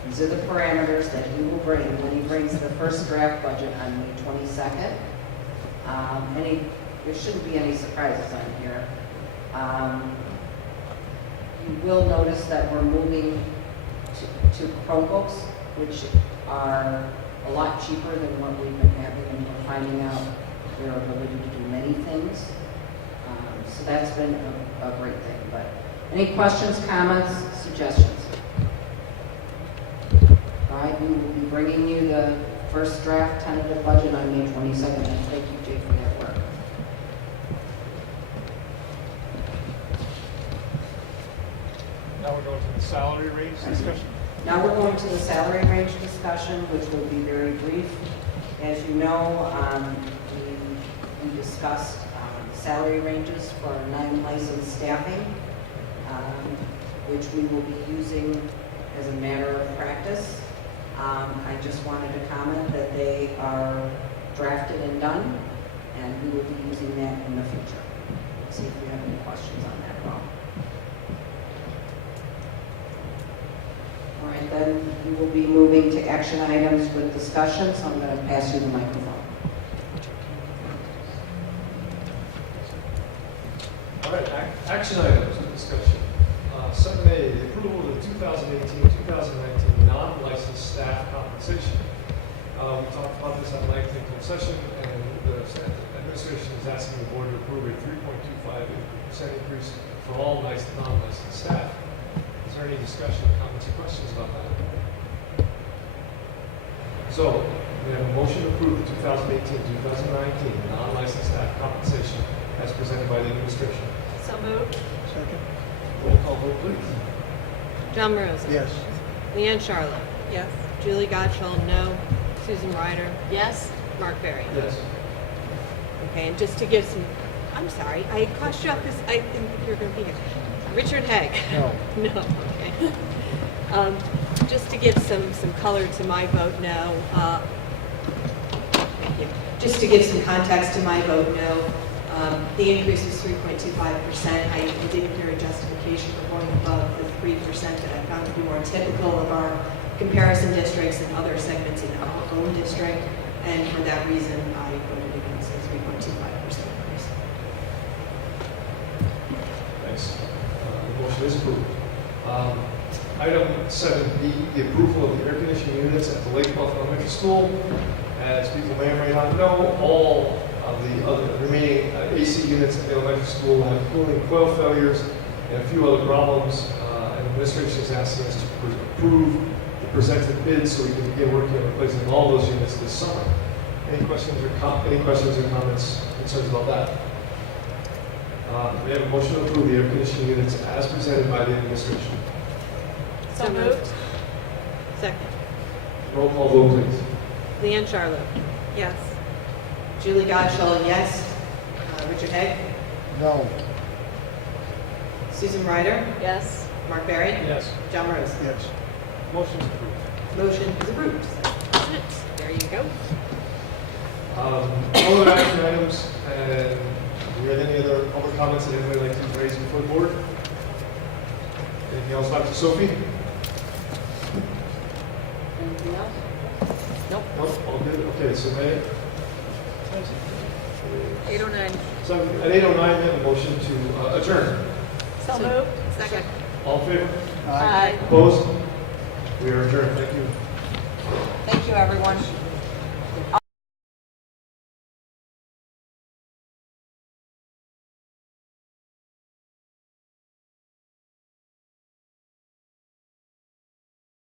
These are the parameters that he will bring when he brings the first draft budget on May 22nd. There shouldn't be any surprises on here. You will notice that we're moving to Chromebooks, which are a lot cheaper than what we've been having, and we're finding out their ability to do many things. So that's been a great thing. But any questions, comments, suggestions? All right, we will be bringing you the first draft tentative budget on May 22nd. And thank you, Jay, for that work. Now we're going to the salary range discussion. Now we're going to the salary range discussion, which will be very brief. As you know, we discussed salary ranges for non-licensed staffing, which we will be using as a matter of practice. I just wanted to comment that they are drafted and done, and we will be using that in the future. See if you have any questions on that at all. All right, then we will be moving to action items with discussion, so I'm going to pass you the microphone. All right, action items for discussion. 7A, the approval of the 2018-2019 non-licensed staff compensation. We talked about this at length in closed session, and the administration is asking the board to approve a 3.25% increase for all non-licensed staff. Is there any discussion, comments, or questions about that? So, we have a motion to approve the 2018-2019 non-licensed staff compensation as presented by the administration. So moved. Second? Roll call vote, please. John Rosen. Yes. Leanne Charlotte. Yes. Julie Gottschall, no. Susan Ryder. Yes? Mark Berry. Yes. Okay, and just to give some, I'm sorry, I crossed you off because I didn't think you were going to be here. Richard Haig. No. No, okay. Just to give some color to my vote no. Thank you. Just to give some context to my vote no. The increase was 3.25%. I didn't hear a justification for going above the 3% that I found to be more typical of our comparison districts and other segments in our own district. And for that reason, I voted against the 3.25% increase. Thanks. The motion is approved. Item 7B, the approval of the air conditioning units at the Lake Bluff Elementary School. As people may or may not know, all of the other remaining AC units at the elementary school have cooling coil failures and a few other problems. And the administration is asking us to approve the presented bids so we can begin working on replacing all those units this summer. Any questions or comments, concerns about that? We have a motion to approve the air conditioning units as presented by the administration. So moved. Second. Roll call vote, please. Leanne Charlo. Yes. Julie Godshall, yes. Richard Hague. No. Susan Ryder. Yes. Mark Barry. Yes. John Rose. Yes. Motion's approved. Motion is approved. There you go. Other action items, and do we have any other public comments that anybody would like to raise before the board? Anything else, Dr. Sophie? Anything else? Nope. Nope, all good. Okay, so may, 8:09. so at 8:09, we have a motion to adjourn. So moved. Second. All in favor? Aye. Opposed? We are adjourned. Thank you. Thank you, everyone.